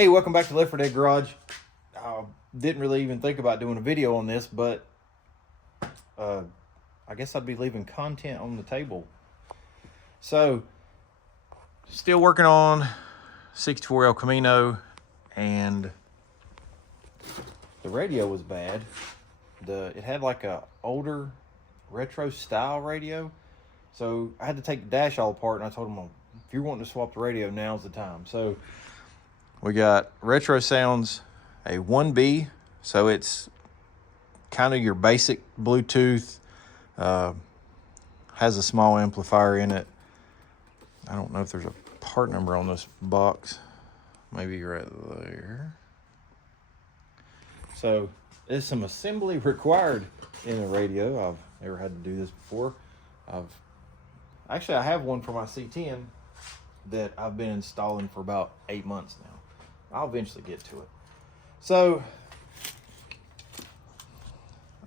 Hey, welcome back to Left 4 Dead Garage. I didn't really even think about doing a video on this, but I guess I'd be leaving content on the table. So, still working on 64 El Camino, and the radio was bad. It had like a older retro style radio, so I had to take the dash all apart, and I told them, if you're wanting to swap the radio, now's the time. So we got retro sounds, a 1B, so it's kind of your basic Bluetooth, has a small amplifier in it. I don't know if there's a part number on this box, maybe right there. So there's some assembly required in a radio. I've never had to do this before. I have one for my C10 that I've been installing for about 8 months now. I'll eventually get to it. So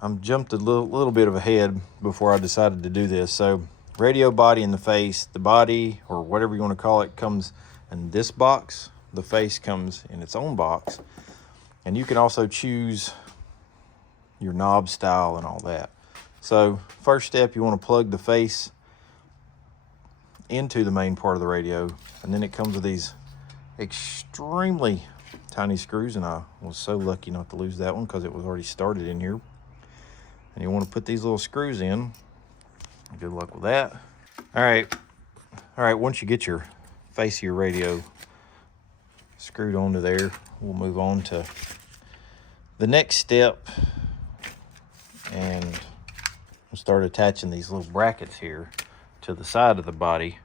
I'm jumped a little bit of ahead before I decided to do this. So radio body in the face, the body or whatever you want to call it comes in this box. The face comes in its own box. And you can also choose your knob style and all that. So first step, you want to plug the face into the main part of the radio, and then it comes with these extremely tiny screws, and I was so lucky not to lose that one because it was already started in here. And you want to put these little screws in. Good luck with that. All right, once you get your face of your radio screwed onto there, we'll move on to the next step, and we'll start attaching these little brackets here to the side of the body,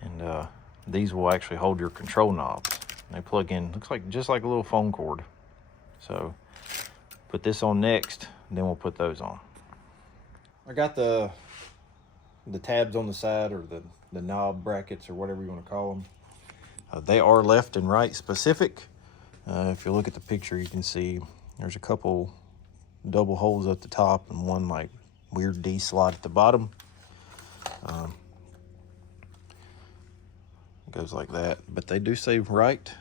and these will actually hold your control knobs. They plug in, looks like just like a little phone cord. So put this on next, and then we'll put those on. I got the tabs on the side, or the knob brackets, or whatever you want to call them. They are left and right specific. If you look at the picture, you can see there's a couple double holes at the top and one like weird D slot at the bottom. Goes like that, but they do say right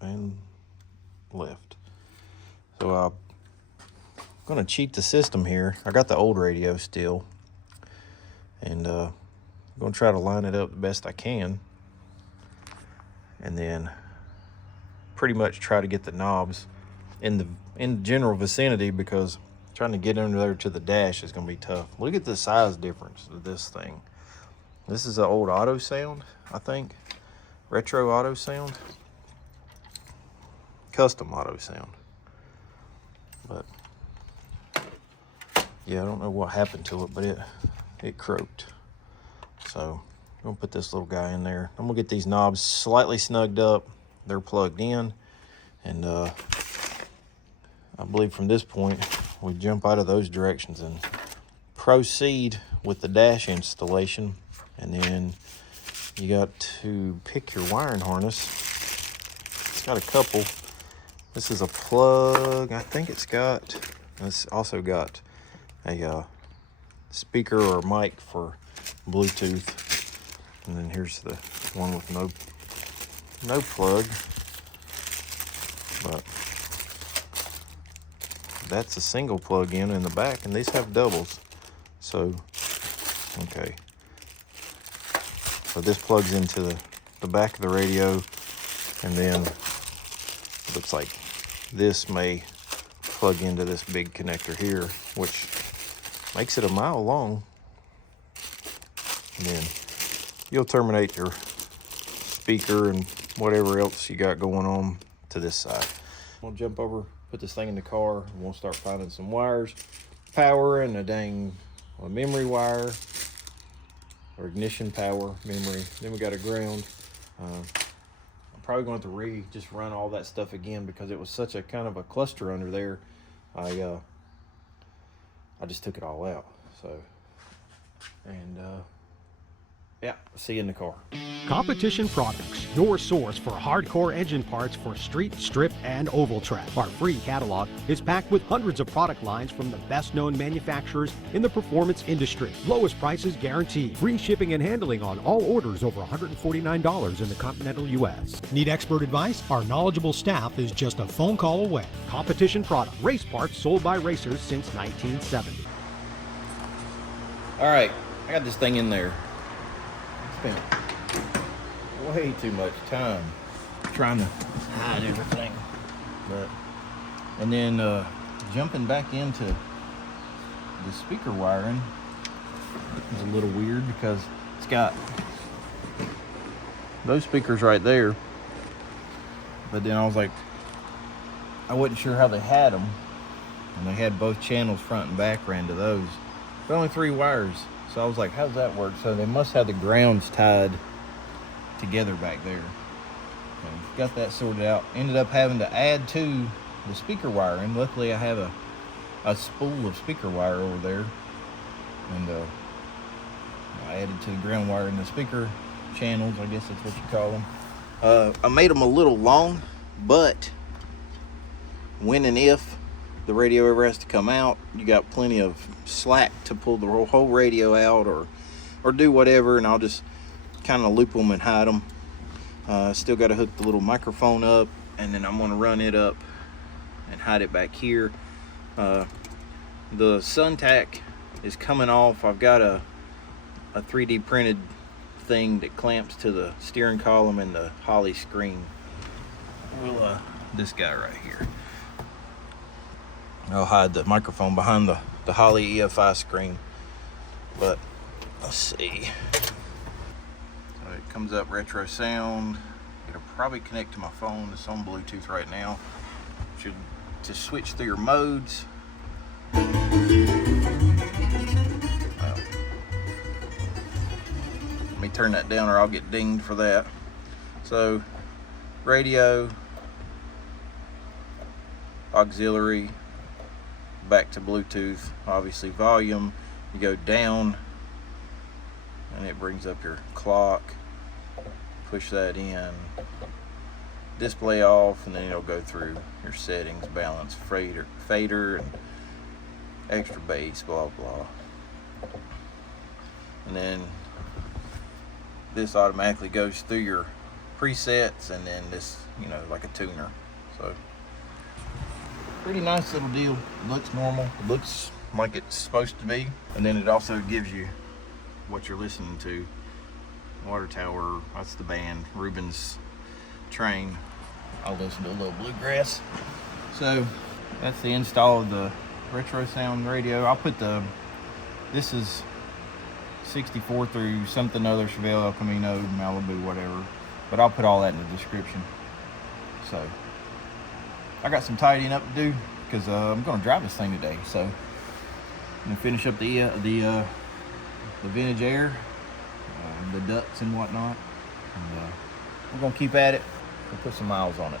and left. So I'm gonna cheat the system here. I got the old radio still, and I'm gonna try to line it up the best I can, and then pretty much try to get the knobs in the general vicinity, because trying to get under there to the dash is gonna be tough. Look at the size difference of this thing. This is an old auto sound, I think. Retro auto sound. Custom auto sound. But yeah, I don't know what happened to it, but it croaked. So I'm gonna put this little guy in there. I'm gonna get these knobs slightly snugged up. They're plugged in. And I believe from this point, we jump out of those directions and proceed with the dash installation. And then you got to pick your wiring harness. It's got a couple. This is a plug. I think it's also got a speaker or a mic for Bluetooth. And then here's the one with no plug. But that's a single plug-in in the back, and these have doubles. So, okay. So this plugs into the back of the radio, and then it looks like this may plug into this big connector here, which makes it a mile long. And then you'll terminate your speaker and whatever else you got going on to this side. We'll jump over, put this thing in the car, and we'll start finding some wires, power, and a memory wire, or ignition, power, memory. Then we got a ground. I'm probably going to just run all that stuff again, because it was such a kind of a cluster under there. I just took it all out. So, and Yeah, see you in the car. Competition Products, your source for hardcore engine parts for street, strip, and oval track. Our free catalog is packed with hundreds of product lines from the best-known manufacturers in the performance industry. Lowest prices guaranteed. Free shipping and handling on all orders over $149 in the continental U.S. Need expert advice? Our knowledgeable staff is just a phone call away. Competition Product, race parts sold by racers since 1970. All right, I got this thing in there. Spent way too much time trying to hide everything, and then jumping back into the speaker wiring is a little weird because it's got those speakers right there, but then I was like, I wasn't sure how they had them, and they had both channels front and back ran to those, but only 3 wires. So I was like, how does that work? So they must have the grounds tied together back there. So got that sorted out. Ended up having to add to the speaker wiring. Luckily I have a spool of speaker wire over there. And I added to the ground wire in the speaker channels, I guess that's what you call them. I made them a little long, but when and if the radio ever has to come out, you got plenty of slack to pull the whole radio out or do whatever, and I'll just kind of loop them and hide them. Still got to hook the little microphone up, and then I'm going to run it up and hide it back here. The sun tack is coming off. I've got a 3D printed thing that clamps to the steering column and the Holley screen. Well, this guy right here. I'll hide the microphone behind the Holley EFI screen, but let's see. So it comes up retro sound. It'll probably connect to my phone. It's on Bluetooth right now. To switch through your modes. Let me turn that down or I'll get dinged for that. So radio, auxiliary, back to Bluetooth, obviously volume. You go down and it brings up your clock. Push that in, display off, and then it'll go through your settings, balance, fader, and extra bass, blah blah. And then this automatically goes through your presets, and then this, like a tuner. So pretty nice little deal. It looks normal. It looks like it's supposed to be. And then it also gives you what you're listening to. Water Tower, that's the band. Ruben's Train. I'll listen to a little bluegrass. So that's the install of the retro sound radio. I'll put this is 64 through something other, Chevelle El Camino Malibu, whatever. But I'll put all that in the description. So I got some tidying up to do because I'm going to drive this thing today. So I'm going to finish up the vintage air, the ducts and whatnot. And we're going to keep at it. We'll put some miles on it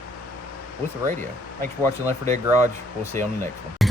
with the radio. Thanks for watching Left 4 Dead Garage. We'll see you on the next one.